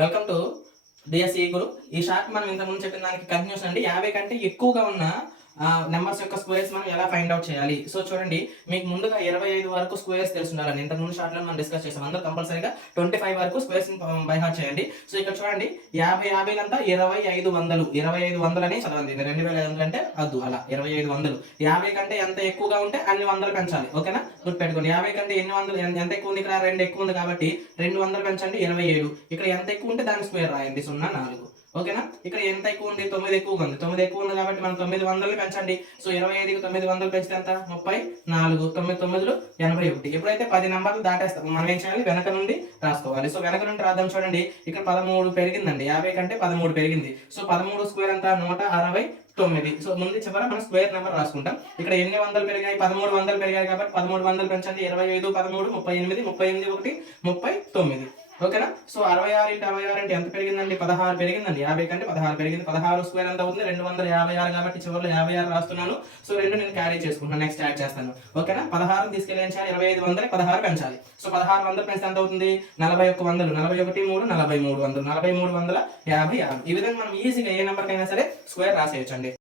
Welcome to DSE గురు. ఈ short మనం ఇంతకుముందు చెప్పిన దానికి కంటిన్యూషన్ అండి. 50 కంటే ఎక్కువగా ఉన్న నెంబర్స్ యొక్క స్క్వేర్స్ మనం ఎలా ఫైండ్ అవుట్ చేయాలి. సో చూడండి, మీకు ముందుగా 25 వరకు స్క్వేర్స్ తెలుసుండాలని ఇంతకుముందు షార్ట్లో మనం డిస్కస్ చేసాం. అందరూ కంపల్సరీగా 25 వరకు స్క్వేర్స్ బై హార్ట్ చేయండి. సో ఇక్కడ చూడండి, 50 అంతా 2500 2500 అని చదవండి. 2500 అంటే అద్దు అలా 2500. 50 కంటే ఎంత ఎక్కువగా ఉంటే అన్ని వందలు పెంచాలి. ఓకేనా, గుర్తుపెట్టుకోండి. 50 కంటే ఎన్ని వందలు ఎంత ఎక్కువ ఉంది? ఇక్కడ 2 ఎక్కువ ఉంది కాబట్టి 200 పెంచండి 27. ఇక్కడ ఎంత ఎక్కువ ఉంటే దాని స్క్వేర్ రాయండి 0 4. ఓకేనా, ఇక్కడ ఎంత ఎక్కువ ఉంది? 9 ఎక్కువగా ఉంది. 9 ఎక్కువ ఉంది కాబట్టి మనం 900 పెంచండి. సో 25కి 900 పెంచితే ఎంత? 34. 9 9లు 81. ఎప్పుడైతే 10 నెంబర్లు దాటేస్తాం మనం ఏం చేయాలి? వెనక నుండి రాసుకోవాలి. సో వెనక నుండి రాద్దాం. చూడండి, ఇక్కడ 13 పెరిగిందండి. 50 కంటే 13 పెరిగింది. సో 13 స్క్వేర్ ఎంత? 169. సో ముందు చివర మనం స్క్వేర్ నెంబర్ రాసుకుంటాం. ఇక్కడ ఎన్ని వందలు పెరిగాయి? 1300 పెరిగాయి కాబట్టి 1300 పెంచండి. 25 13 38 38 1 39. ఓకేనా. సో 66 × 66 అంటే ఎంత పెరిగిందండి? 16 పెరిగిందండి. 50 కంటే 16 పెరిగింది. 16 స్క్వేర్ ఎంత అవుతుంది? 256 కాబట్టి చివరిలో 56 రాస్తున్నాను. సో 2 నేను క్యారీ చేసుకుంటాను. నెక్స్ట్ యాడ్ చేస్తాను. ఓకేనా, 16 తీసుకెళ్ళి ఏం చేయాలి? 2500 16 పెంచాలి. సో 1600 పెంచితే ఎంత అవుతుంది? 4100. 41 3 4300. 4356. ఈ విధంగా మనం ఈజీగా ఏ నెంబర్కైనా సరే స్క్వేర్ రాసేయచ్చండి.